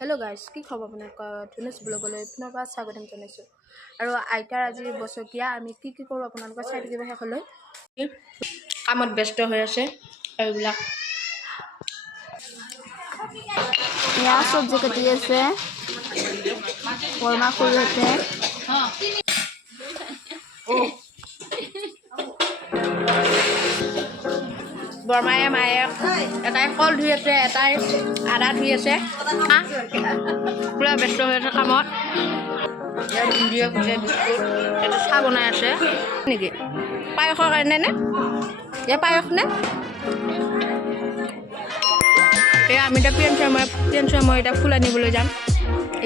Hello' guys, কি খবৰ আপোনালোকৰ? ধুনুচ ব্লগলৈ পুনৰবাৰ স্বাগতম জনাইছোঁ। আৰু আইতাৰ আজি বছৰীয়া আমি কি কৰোঁ আপোনালোকৰ চাই থাকিব শেষলৈ। কামত ব্যস্ত হৈ আছে এইবিলাক। এয়া চব্জি কাটি আছে বৰমা খুৰীহঁতে। বৰমায়ে মায়ে এটাই কল ধুই আছে, এটাই আদা ধুই আছে। পুৰা ব্যস্ত হৈ আছে কামত। ইয়াৰ ভিডিঅ' গোটেই বিস্কুট এইটো চাহ বনাই আছে নেকি? পায়সৰ কাৰণে নে? ইয়াৰ পায়স নে? এয়া আমি এতিয়া পিয়ন মই এতিয়া ফুল আনিবলৈ যাম।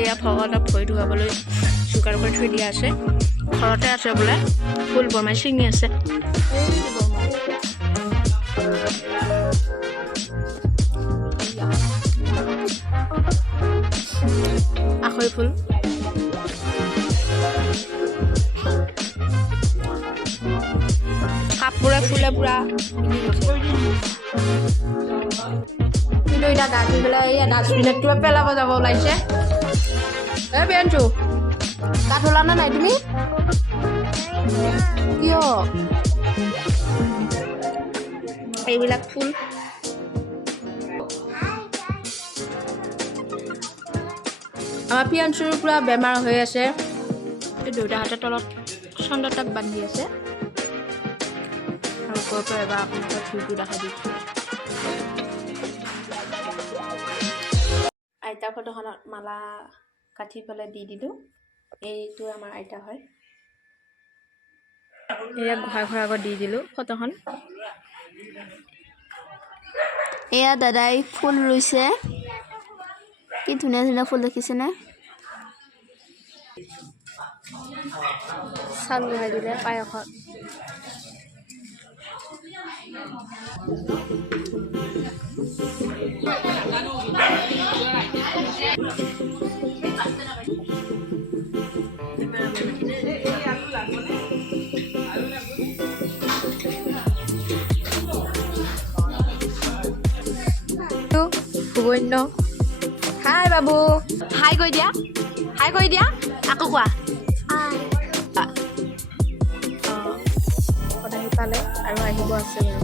এয়া ভগতক ভৰি ধুৱাবলৈ যোগাৰ কৰি থৈ দিয়া আছে। ঘৰতে আছে বোলে, ফুল বৰমাই ছিঙি আছে। আখৈ ফুল কাপোৰে ফুলে পুৰা মিলি গৈছে। কিন্তু এতিয়া গা ধুই পেলাই এইয়া ডাষ্টবিনত কিবা পেলাব যাব ওলাইছে। এই বেঞ্চু গা ধুলা নে নাই তুমি? কিয়? এইবিলাক ফুল আমাৰ পিয়াঞ্চুৰ পুৰা বেমাৰ হৈ আছে। এই দেউতাহঁতে তলত চন্দ্ৰতাক বান্ধি আছে। আৰু ওপৰৰ পৰা এবাৰ আপোনালোকৰ ভিউটো দেখাই দিছোঁ। আইতাৰ ফটোখনত মালা কাঠি পেলাই দি দিলোঁ। এইটো আমাৰ আইতা হয়। এয়া গোঁসাই ঘৰৰ আগত দি দিলোঁ ফটোখন। এয়া দাদাই ফুল ৰুইছে, কি ধুনীয়া ধুনীয়া ফুল দেখিছেনে? চাউল বহাই দিলে পায়সত। ভুবন্য হাই বাবু, হাই কৈ দিয়া, হাই কৈ দিয়া, আকৌ কোৱা। সদায় সিফালে আৰু আহিব আছে বাৰু।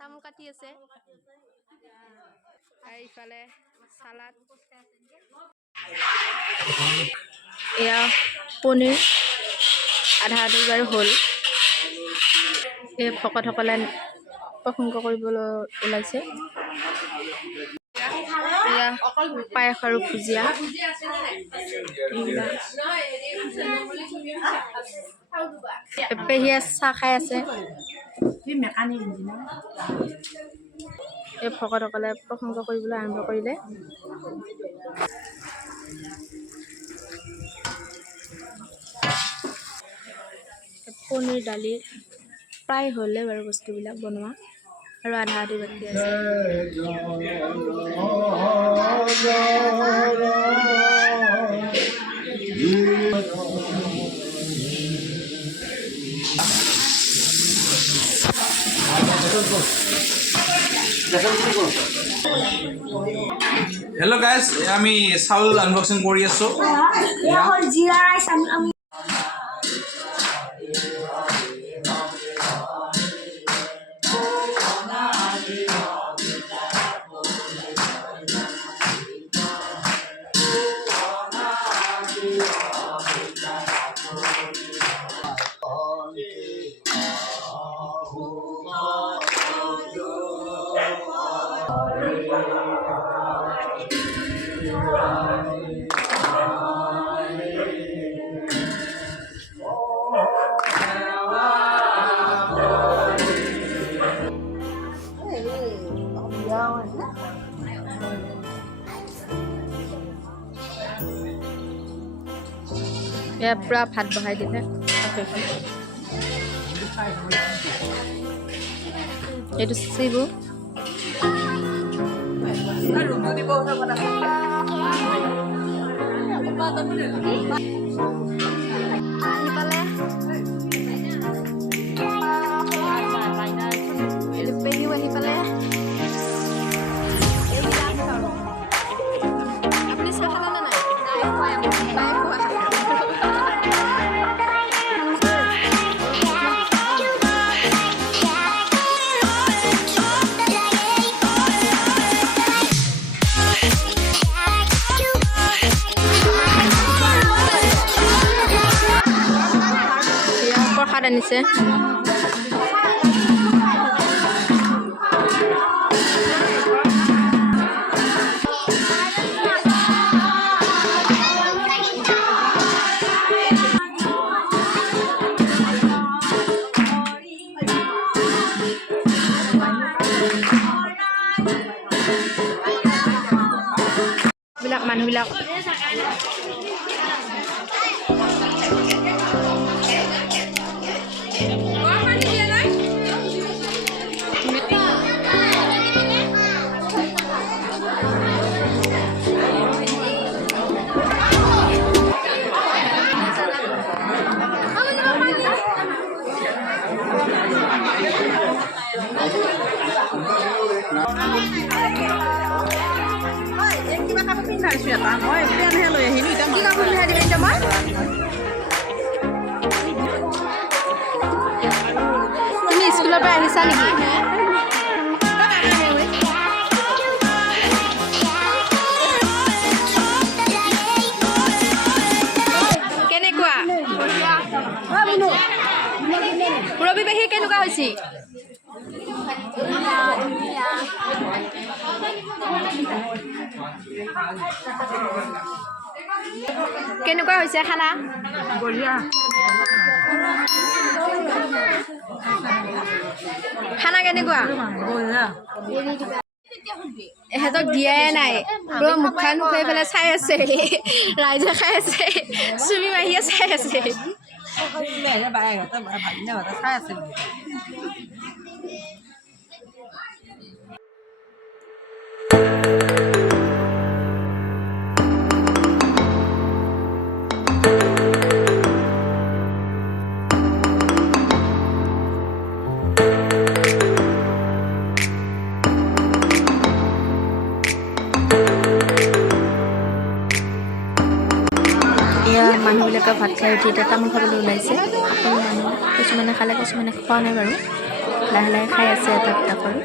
তামোল কাটি আছে। এইফালে চালাড, এয়া পনীৰ আধা আধি বাৰু হ'ল। এই ভকতসকলে প্ৰসংগ কৰিবলৈ ওলাইছে। এয়া পায়স আৰু ভুজিয়া। পেহীয়ে চাহ খাই আছে। এই ভকতসকলে প্ৰসংগ কৰিবলৈ আৰম্ভ কৰিলে। পনীৰ দালি প্ৰায় হ'লে বাৰু বস্তুবিলাক বনোৱা, আৰু আধা আধি বাকী আছে। হেল্ল' গাইজ, আমি চাউল আনবক্সিং কৰি আছোঁ। এয়া পুৰা ভাত বহাই দিলে। এইটো চিবু পেহিও আহি পালে আপুনি চাহ খালে নাই নাই খোৱা প্ৰসাদ আনিছে মানুহবিলাক তুমি স্কুলৰ পৰা আহিছা নেকি কেনেকুৱা পুৰবী পেহী কেনেকুৱা হৈছে কেনেকুৱা হৈছে খানা বঢ়িয়া খানা কেনেকুৱা বঢ়িয়া এহেঁতক দিয়াই নাই পুৰো মুখখান খুৱাই পেলাই চাই আছে ৰাইজে খাই আছে চুমি মাহীয়ে চাই আছে মানুহবিলাকে ভাত খাই উঠি এতিয়া তামোল খাবলৈ ওলাইছে সকলো মানুহ কিছুমানে খালে কিছুমানে খোৱা নাই বাৰু লাহে লাহে খাই আছে এটা দুটা কৰি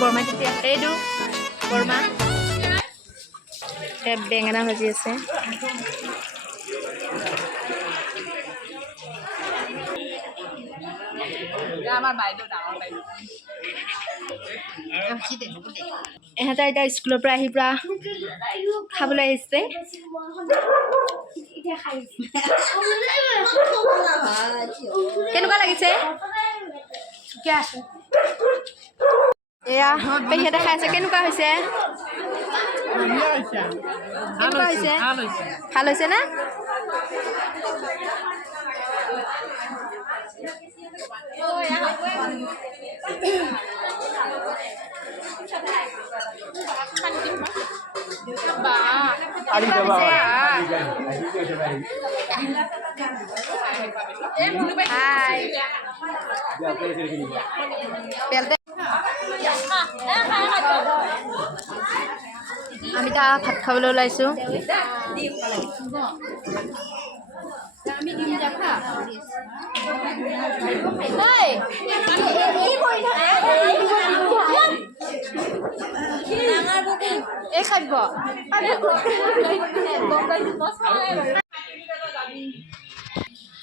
বৰমা তেতিয়া এইটো বৰমা বেঙেনা ভাজি আছে এহেঁতে এতিয়া স্কুলৰ পৰা আহি পৰা খাবলৈ আহিছে কেনেকুৱা লাগিছে এয়া পেহীহঁতে খাই আছে কেনেকুৱা হৈছে কেনেকুৱা হৈছে ভাল হৈছে না হাই আমি এতিয়া ভাত খাবলৈ ওলাইছোঁ এই খাদ্য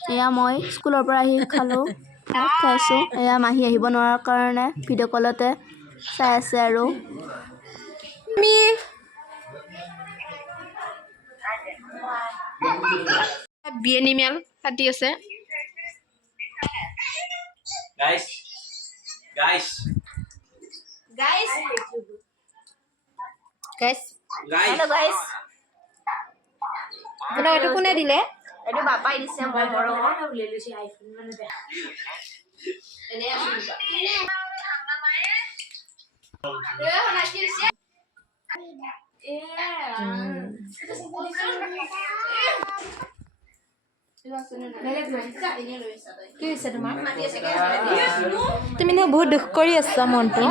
এয়া মই স্কুলৰ পৰা আহি খালোঁ খাইছোঁ এয়া মাহী আহিব নোৱাৰাৰ কাৰণে ভিডিঅ' কলতে চাই আছে আৰু আমি বিয়নী মেল পাতি আছে গাইছ গাইছ গাইছ গাইছ গাইছ আপোনাক এইটো কোনে দিলে এইটো বাপাই দিছে মই বৰ কি হৈছে তোমাৰ তুমি বহুত দুখ কৰি আছা মনটো